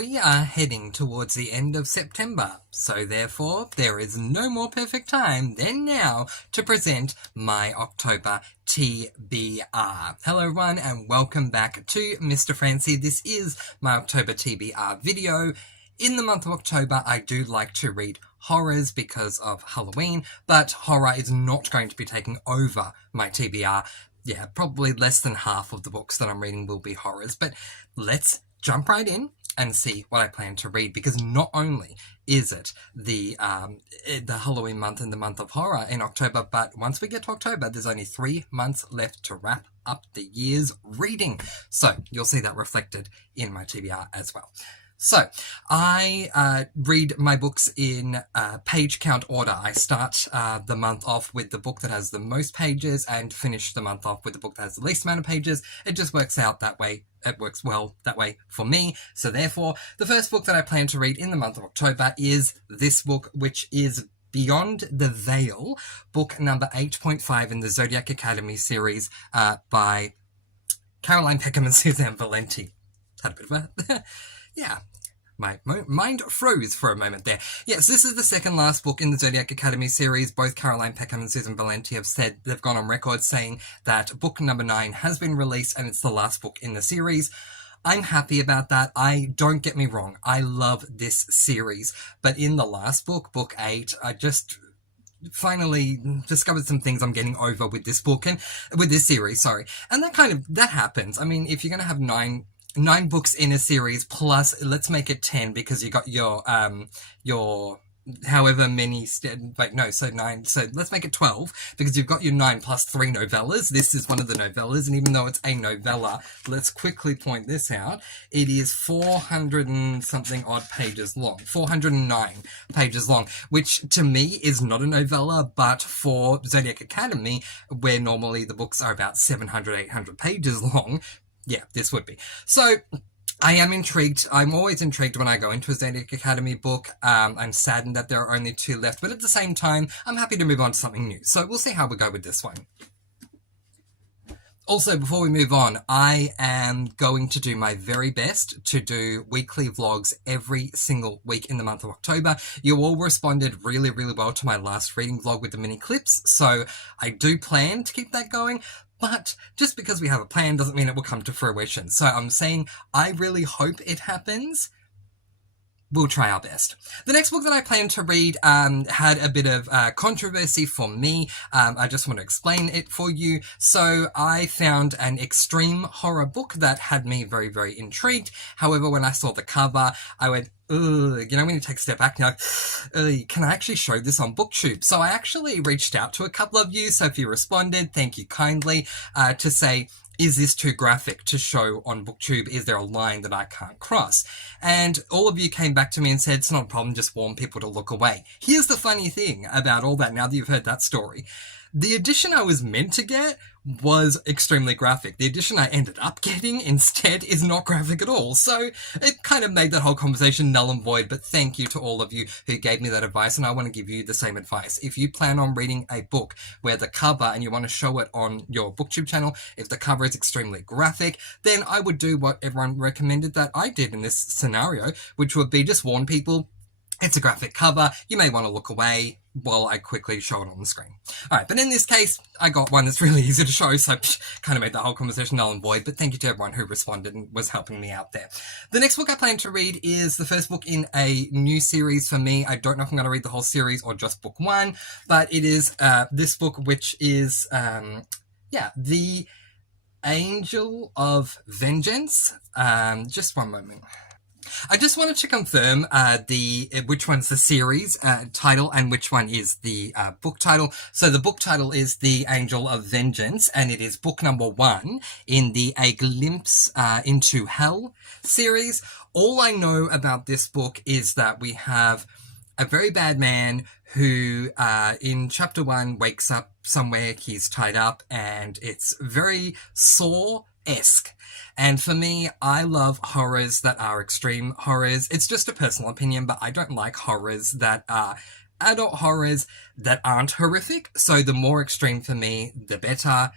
We are heading towards the end of September, so therefore there is no more perfect time than now to present my October TBR. Hello everyone and welcome back to Mr. Francy. This is my October TBR video. In the month of October, I do like to read horrors because of Halloween, but horror is not going to be taking over my TBR. Yeah, probably less than half of the books that I'm reading will be horrors, but let's jump right in and see what I plan to read, because not only is it the Halloween month and the month of horror in October, but once we get to October, there's only 3 months left to wrap up the year's reading. So you'll see that reflected in my TBR as well. So, I read my books in page count order. I start the month off with the book that has the most pages and finish the month off with the book that has the least amount of pages. It just works out that way. It works well that way for me. So therefore, the first book that I plan to read in the month of October is this book, which is Beyond the Veil, book number 8.5 in the Zodiac Academy series by Caroline Peckham and Suzanne Valenti. Had a bit of a... yeah. My mind froze for a moment there. Yes, this is the second last book in the Zodiac Academy series. Both Caroline Peckham and Susan Valenti have said, they've gone on record saying that book number 9 has been released and it's the last book in the series. I'm happy about that. Don't get me wrong, I love this series. But in the last book, book 8, I just finally discovered some things I'm getting over with this book and with this series, sorry. And that happens. I mean, if you're going to have 9 books in a series plus let's make it 10 because you got your however many so 9, so let's make it 12 because you've got your 9 plus 3 novellas. This is one of the novellas, and even though it's a novella, let's quickly point this out, it is 400 and something odd pages long, 409 pages long, which to me is not a novella, but for Zodiac Academy, where normally the books are about 700-800 pages long, yeah, this would be. So, I am intrigued. I'm always intrigued when I go into a Zodiac Academy book. I'm saddened that there are only 2 left, but at the same time, I'm happy to move on to something new. So we'll see how we go with this one. Also, before we move on, I am going to do my very best to do weekly vlogs every single week in the month of October. You all responded really, really well to my last reading vlog with the mini clips, so I do plan to keep that going. But just because we have a plan doesn't mean it will come to fruition. So I'm saying I really hope it happens. We'll try our best. The next book that I plan to read had a bit of controversy for me. I just want to explain it for you. So I found an extreme horror book that had me very, very intrigued. However, when I saw the cover, I went, ugh, when you take a step back, you're like, can I actually show this on booktube? So I actually reached out to a couple of you. So if you responded, thank you kindly, to say, is this too graphic to show on booktube? Is there a line that I can't cross? And all of you came back to me and said, it's not a problem, just warn people to look away. Here's the funny thing about all that, now that you've heard that story. The edition I was meant to get was extremely graphic. The edition I ended up getting instead is not graphic at all. So it kind of made that whole conversation null and void, but thank you to all of you who gave me that advice, and I want to give you the same advice. If you plan on reading a book where the cover, and you want to show it on your booktube channel, if the cover is extremely graphic, then I would do what everyone recommended that I did in this scenario, which would be just warn people, it's a graphic cover, you may want to look away while I quickly show it on the screen. Alright, but in this case, I got one that's really easy to show, so kind of made the whole conversation null and void, but thank you to everyone who responded and was helping me out there. The next book I plan to read is the first book in a new series for me. I don't know if I'm going to read the whole series or just book 1, but it is this book, which is, The Angel of Vengeance. Just one moment. I just wanted to confirm which one's the series title and which one is the book title. So the book title is The Angel of Vengeance, and it is book number 1 in the A Glimpse into Hell series. All I know about this book is that we have a very bad man who in chapter 1 wakes up somewhere, he's tied up, and it's very Saw-esque. And for me, I love horrors that are extreme horrors. It's just a personal opinion, but I don't like horrors that are adult horrors that aren't horrific. So the more extreme for me, the better.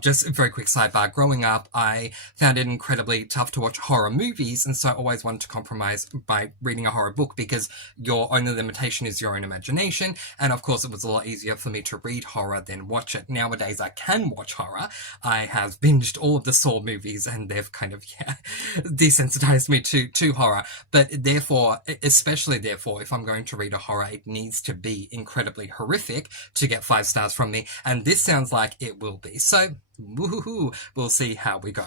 Just a very quick sidebar. Growing up, I found it incredibly tough to watch horror movies, and so I always wanted to compromise by reading a horror book because your only limitation is your own imagination. And of course, it was a lot easier for me to read horror than watch it. Nowadays, I can watch horror. I have binged all of the Saw movies, and they've kind of desensitized me to horror. But therefore, especially therefore, if I'm going to read a horror, it needs to be incredibly horrific to get 5 stars from me. And this sounds like it will be. So, woohoo, we'll see how we go.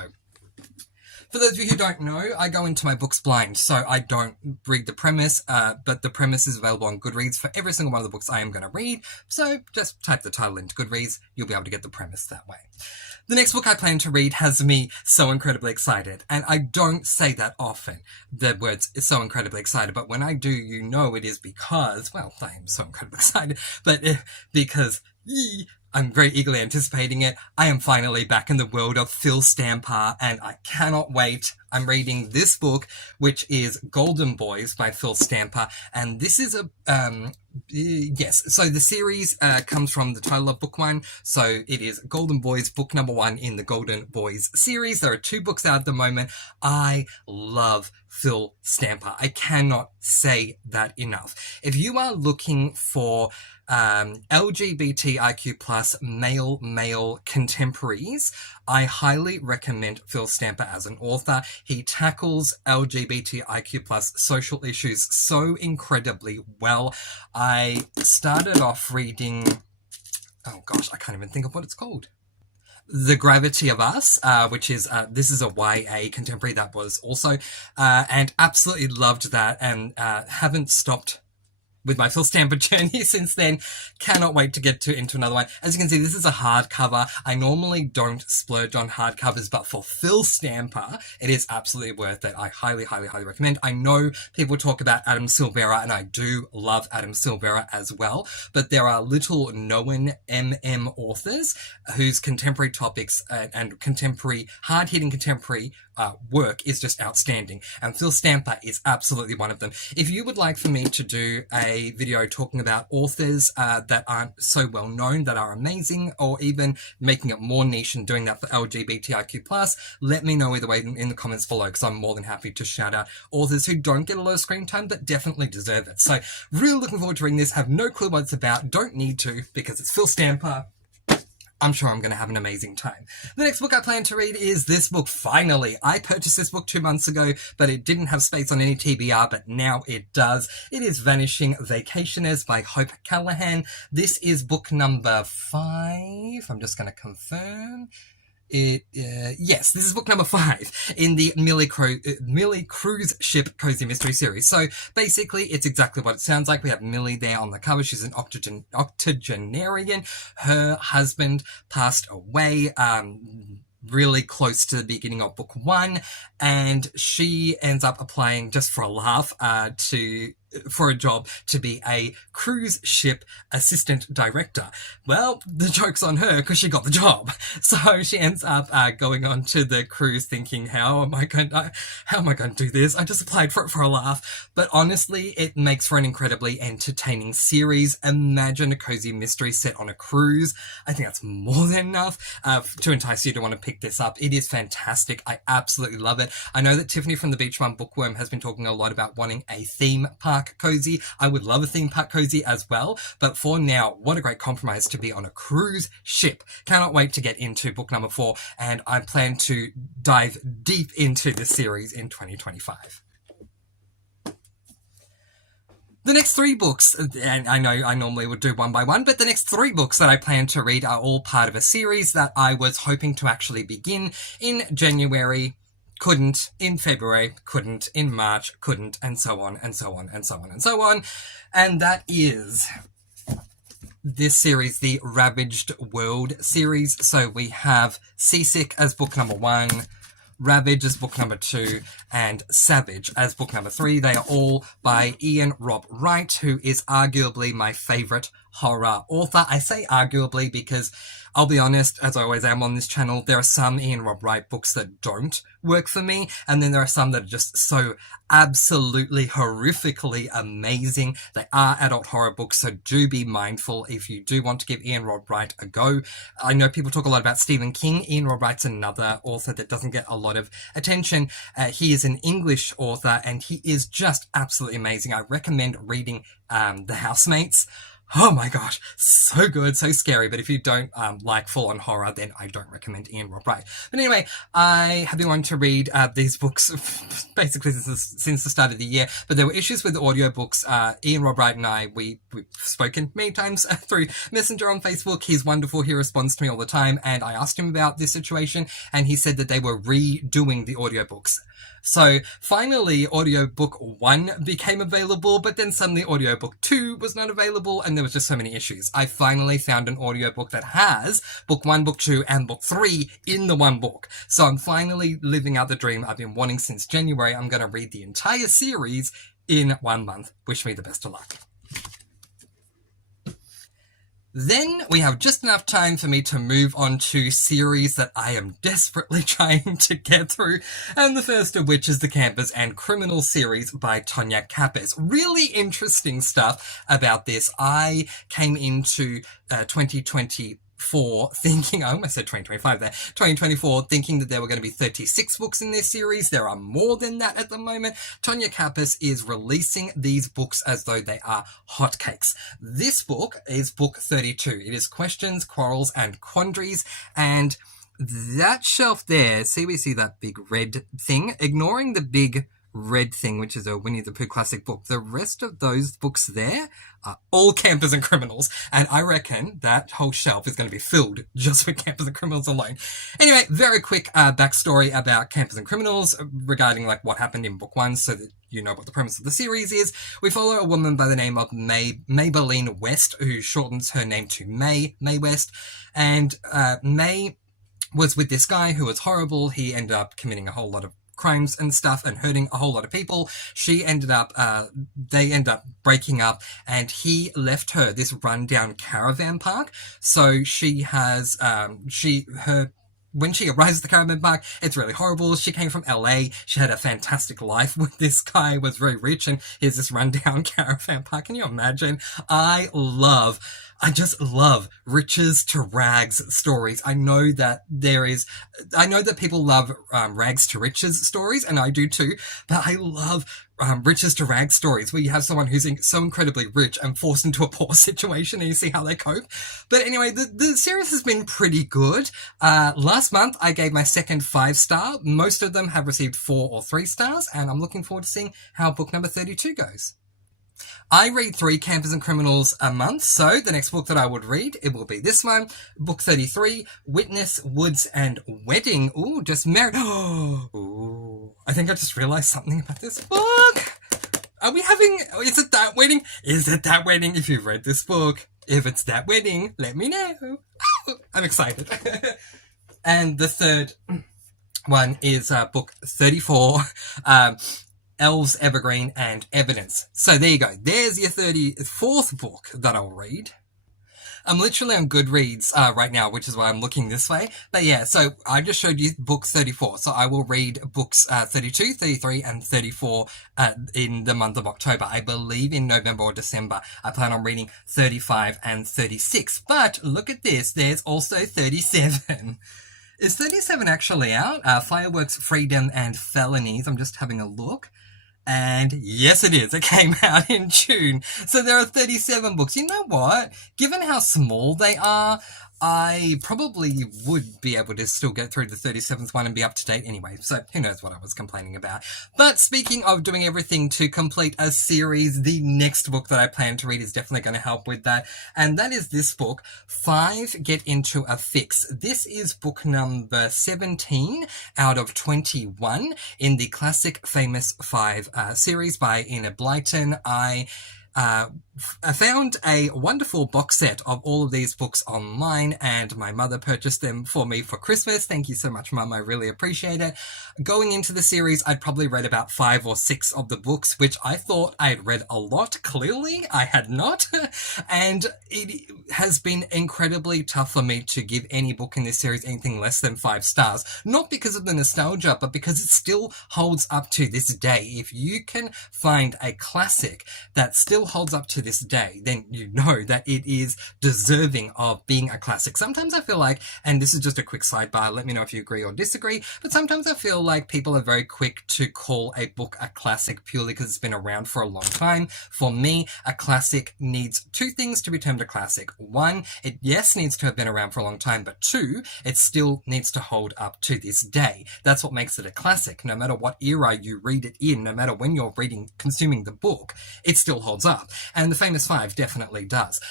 For those of you who don't know, I go into my books blind, so I don't read the premise, but the premise is available on Goodreads for every single one of the books I am going to read, so just type the title into Goodreads, you'll be able to get the premise that way. The next book I plan to read has me so incredibly excited, and I don't say that often, the words so incredibly excited, but when I do, you know it is because, well, I am so incredibly excited, but because I'm very eagerly anticipating it. I am finally back in the world of Phil Stamper, and I cannot wait. I'm reading this book, which is Golden Boys by Phil Stamper, and this is yes, so the series comes from the title of book 1, so it is Golden Boys, book number 1 in the Golden Boys series. There are 2 books out at the moment. I love Phil Stamper. I cannot say that enough. If you are looking for LGBTIQ plus male contemporaries, I highly recommend Phil Stamper as an author. He tackles LGBTIQ plus social issues so incredibly well. I started off reading, oh gosh, I can't even think of what it's called. The Gravity of Us, which is, this is a YA contemporary that was also, and absolutely loved that, and haven't stopped with my Phil Stamper journey since then. Cannot wait to get into another one. As you can see, this is a hardcover. I normally don't splurge on hardcovers, but for Phil Stamper, it is absolutely worth it. I highly, highly, highly recommend. I know people talk about Adam Silvera, and I do love Adam Silvera as well, but there are little known authors whose contemporary topics and contemporary, hard-hitting contemporary work is just outstanding, and Phil Stamper is absolutely one of them. If you would like for me to do a video talking about authors that aren't so well known, that are amazing, or even making it more niche and doing that for LGBTIQ+, let me know either way in the comments below, because I'm more than happy to shout out authors who don't get a lot of screen time but definitely deserve it. So really looking forward to reading this. Have no clue what it's about, don't need to, because it's Phil Stamper. I'm sure I'm going to have an amazing time. The next book I plan to read is this book, finally. I purchased this book 2 months ago, but it didn't have space on any TBR, but now it does. It is Vanishing Vacationers by Hope Callahan. This is book number 5. I'm just going to confirm. Yes, this is book number 5 in the Millie cruise ship cozy mystery series. So basically, it's exactly what it sounds like. We have Millie there on the cover. She's an octogenarian. Her husband passed away, really close to the beginning of book 1, and she ends up applying just for a laugh for a job to be a cruise ship assistant director. Well, the joke's on her because she got the job. So she ends up going on to the cruise thinking, how am I going to do this? I just applied for it for a laugh. But honestly, it makes for an incredibly entertaining series. Imagine a cozy mystery set on a cruise. I think that's more than enough to entice you to want to pick this up. It is fantastic. I absolutely love it. I know that Tiffany from the Beach Bum Bookworm has been talking a lot about wanting a theme park cozy. I would love a theme park cozy as well, but for now, what a great compromise to be on a cruise ship. Cannot wait to get into book number 4, and I plan to dive deep into this series in 2025. The next 3 books, and I know I normally would do one by one, but the next 3 books that I plan to read are all part of a series that I was hoping to actually begin in January, couldn't, in February, couldn't, in March, couldn't, and so on, and so on, and so on, and so on. And that is this series, the Ravaged World series. So we have Seasick as book number 1, Ravage as book number 2, and Savage as book number 3. They are all by Ian Rob Wright, who is arguably my favourite horror author. I say arguably because I'll be honest, as I always am on this channel, there are some Ian Rob Wright books that don't work for me, and then there are some that are just so absolutely horrifically amazing. They are adult horror books, so do be mindful if you do want to give Ian Rob Wright a go. I know people talk a lot about Stephen King. Ian Rob Wright's another author that doesn't get a lot of attention. He is an English author, and he is just absolutely amazing. I recommend reading The Housemates. Oh my gosh, so good, so scary. But if you don't like full-on horror, then I don't recommend Ian Rob Wright. But anyway, I have been wanting to read these books basically since the start of the year. But there were issues with audiobooks. Ian Rob Wright and I, we've spoken many times through Messenger on Facebook. He's wonderful. He responds to me all the time. And I asked him about this situation, and he said that they were redoing the audiobooks. So finally, audiobook 1 became available, but then suddenly audiobook 2 was not available, and there was just so many issues. I finally found an audiobook that has book 1, book 2, and book 3 in the one book. So I'm finally living out the dream I've been wanting since January. I'm going to read the entire series in 1 month. Wish me the best of luck. Then we have just enough time for me to move on to series that I am desperately trying to get through, and the first of which is the Campers and Criminals series by Tonya Capes. Really interesting stuff about this. I came into 2024 thinking, I almost said 2025 there, 2024, thinking that there were going to be 36 books in this series. There are more than that at the moment. Tonya Capes is releasing these books as though they are hotcakes. This book is book 32. It is Questions, Quarrels, and Quandaries, and that shelf there, we see that big red thing, ignoring the big red thing, which is a Winnie the Pooh classic book. The rest of those books there are all Campers and Criminals, and I reckon that whole shelf is going to be filled just with Campers and Criminals alone. Anyway, very quick backstory about Campers and Criminals regarding like what happened in book 1, so that you know what the premise of the series is. We follow a woman by the name of Maybelline West, who shortens her name to Mae West, and Mae was with this guy who was horrible. He ended up committing a whole lot of crimes and stuff and hurting a whole lot of people. They ended up breaking up, and he left her this rundown caravan park. So she has, when she arrives at the caravan park, it's really horrible. She came from LA. She had a fantastic life with this guy, was very rich, and here's this rundown caravan park. Can you imagine? I just love riches to rags stories. I know that people love rags to riches stories, and I do too, but I love riches to rags stories where you have someone who's so incredibly rich and forced into a poor situation, and you see how they cope. But anyway, the series has been pretty good. Last month I gave my second 5-star. Most of them have received 4 or 3 stars, and I'm looking forward to seeing how book number 32 goes. I read 3 Campers and Criminals a month, so the next book that I would read, it will be this one, book 33, Witness, Woods, and Wedding. Ooh, just married. Ooh, I think I just realized something about this book. Is it that wedding? Is it that wedding? If you've read this book, if it's that wedding, let me know. I'm excited. And the third one is book 34, Elves, Evergreen, and Evidence. So there you go. There's your 34th book that I'll read. I'm literally on Goodreads right now, which is why I'm looking this way. But yeah, so I just showed you book 34. So I will read books 32, 33, and 34 in the month of October. I believe in November or December, I plan on reading 35 and 36. But look at this. There's also 37. Is 37 actually out? Fireworks, Freedom, and Felonies. I'm just having a look. And yes, it is. It came out in June. So there are 37 books. You know what? Given how small they are, I probably would be able to still get through the 37th one and be up to date anyway. So who knows what I was complaining about. But speaking of doing everything to complete a series, the next book that I plan to read is definitely going to help with that. And that is this book, 5 Get Into a Fix. This is book number 17 out of 21 in the classic Famous 5 series by Enid Blyton. I I found a wonderful box set of all of these books online, and my mother purchased them for me for Christmas. Thank you so much, Mum. I really appreciate it. Going into the series, I'd probably read about 5 or 6 of the books, which I thought I had read a lot. Clearly, I had not. And it has been incredibly tough for me to give any book in this series anything less than 5 stars. Not because of the nostalgia, but because it still holds up to this day. If you can find a classic that still holds up to this day, then you know that it is deserving of being a classic. Sometimes I feel like, and this is just a quick sidebar, let me know if you agree or disagree, but sometimes I feel like people are very quick to call a book a classic purely because it's been around for a long time. For me, a classic needs 2 things to be termed a classic. 1, it yes needs to have been around for a long time, but 2, it still needs to hold up to this day. That's what makes it a classic. No matter what era you read it in, no matter when you're consuming the book, it still holds up. And the Famous 5 definitely does.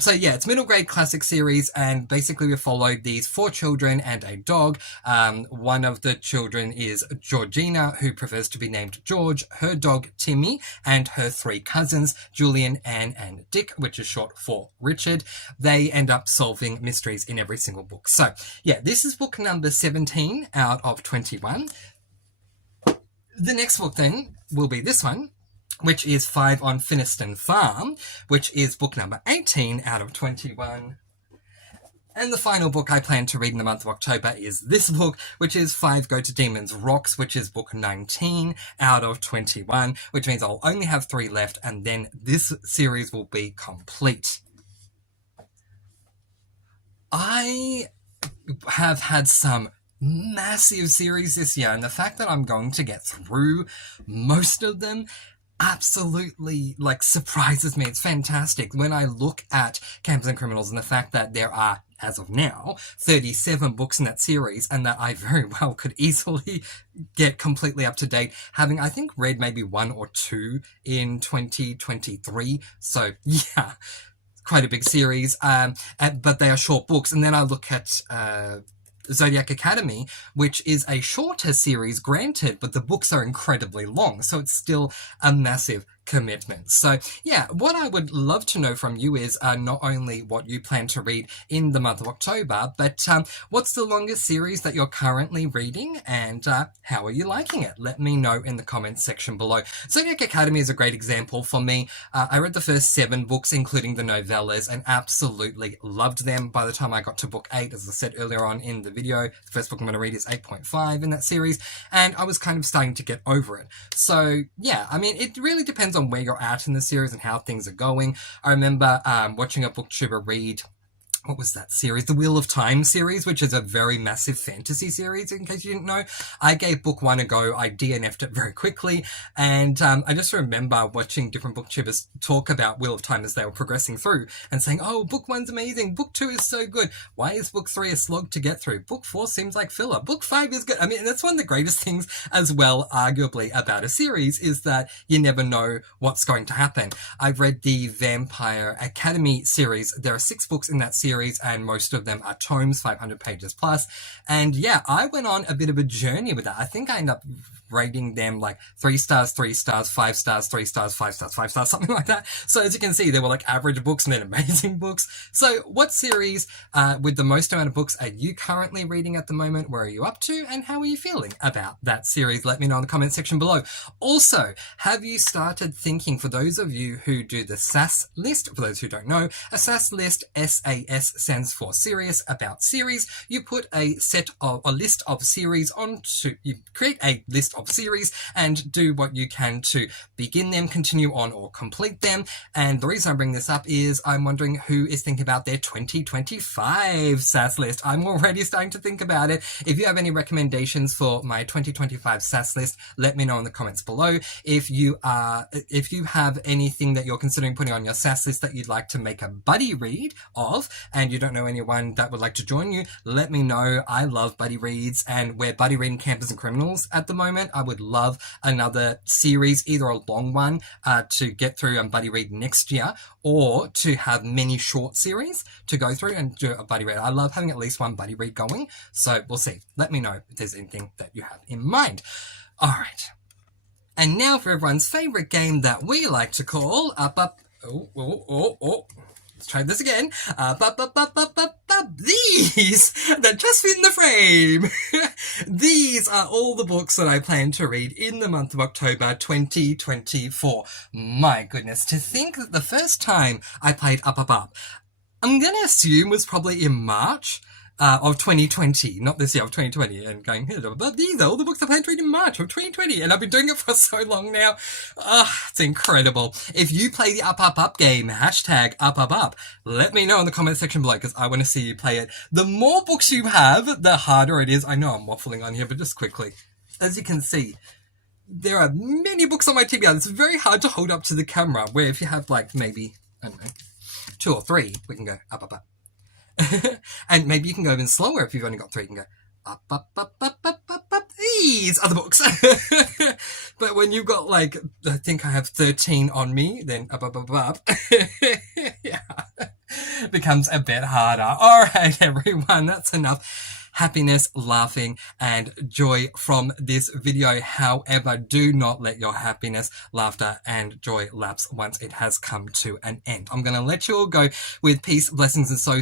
So yeah, it's middle grade classic series, and basically we followed these 4 children and a dog. One of the children is Georgina, who prefers to be named George, her dog Timmy, and her 3 cousins, Julian, Anne, and Dick, which is short for Richard. They end up solving mysteries in every single book. So yeah, this is book number 17 out of 21. The next book then will be this one, which is 5 on Finiston Farm, which is book number 18 out of 21. And the final book I plan to read in the month of October is this book, which is 5 Go to Demons Rocks, which is book 19 out of 21, which means I'll only have 3 left, and then this series will be complete. I have had some massive series this year, and the fact that I'm going to get through most of them absolutely surprises me. It's fantastic when I look at Campers and Criminals and the fact that there are, as of now, 37 books in that series, and that I very well could easily get completely up to date, having I think read maybe 1 or 2 in 2023. So yeah, quite a big series, but they are short books. And then I look at Zodiac Academy, which is a shorter series, granted, but the books are incredibly long, so it's still a massive commitment. So yeah, what I would love to know from you is not only what you plan to read in the month of October, but what's the longest series that you're currently reading, and how are you liking it? Let me know in the comments section below. Zodiac Academy is a great example for me. I read the first 7 books, including the novellas, and absolutely loved them. By the time I got to book 8, as I said earlier on in the video, the first book I'm going to read is 8.5 in that series, and I was kind of starting to get over it. So yeah, I mean, it really depends on where you're at in the series and how things are going. I remember watching a booktuber read, what was that series? The Wheel of Time series, which is a very massive fantasy series, in case you didn't know. I gave book 1 a go. I DNF'd it very quickly. And I just remember watching different booktubers talk about Wheel of Time as they were progressing through and saying, oh, book 1's amazing. Book 2 is so good. Why is book 3 a slog to get through? Book 4 seems like filler. Book 5 is good. I mean, that's one of the greatest things as well, arguably, about a series, is that you never know what's going to happen. I've read the Vampire Academy series. There are 6 books in that series, and most of them are tomes, 500 pages plus. And yeah, I went on a bit of a journey with that. I think I ended up rating them 3 stars, 3 stars, 5 stars, 3 stars, 5 stars, 5 stars, something like that. So as you can see, there were average books and then amazing books. So what series with the most amount of books are you currently reading at the moment? Where are you up to? And how are you feeling about that series? Let me know in the comment section below. Also, have you started thinking, for those of you who do the SAS list, for those who don't know, a SAS list, SAS stands for Serious About Series. You put a list of series onto, you create a list of series and do what you can to begin them, continue on, or complete them. And the reason I bring this up is I'm wondering who is thinking about their 2025 SAS list. I'm already starting to think about it. If you have any recommendations for my 2025 SAS list, let me know in the comments below. If you have anything that you're considering putting on your SAS list that you'd like to make a buddy read of, and you don't know anyone that would like to join you, let me know. I love buddy reads, and we're buddy reading Campers and Criminals at the moment. I would love another series, either a long one to get through and buddy read next year, or to have many short series to go through and do a buddy read. I love having at least one buddy read going, so we'll see. Let me know if there's anything that you have in mind. All right. And now for everyone's favourite game that we like to call Up, Up, Oh. Let's try this again. These that just fit in the frame. These are all the books that I plan to read in the month of October 2024. My goodness, to think that the first time I played Up, I'm going to assume was probably in March of 2020, not this year, of 2020, and going, but these are all the books I plan to read in March of 2020, and I've been doing it for so long now. It's incredible. If you play the Up game, hashtag Up, let me know in the comment section below, because I want to see you play it. The more books you have, the harder it is. I know I'm waffling on here, but just quickly. As you can see, there are many books on my TBR. It's very hard to hold up to the camera, where if you have like maybe, I don't know, 2 or 3, we can go up. And maybe you can go even slower if you've only got 3. You can go up. These are the books. But when you've got like, I think I have 13 on me, then up. Yeah, becomes a bit harder. All right, everyone, that's enough happiness, laughing, and joy from this video. However, do not let your happiness, laughter, and joy lapse once it has come to an end. I'm going to let you all go with peace, blessings, and so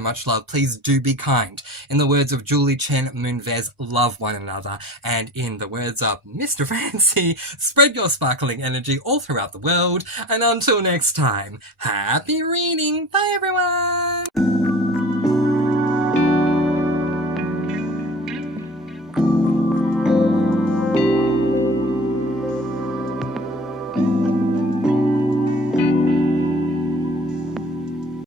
much love. Please do be kind. In the words of Julie Chen Moonves, love one another. And in the words of Mr. Francy, spread your sparkling energy all throughout the world. And until next time, happy reading. Bye, everyone.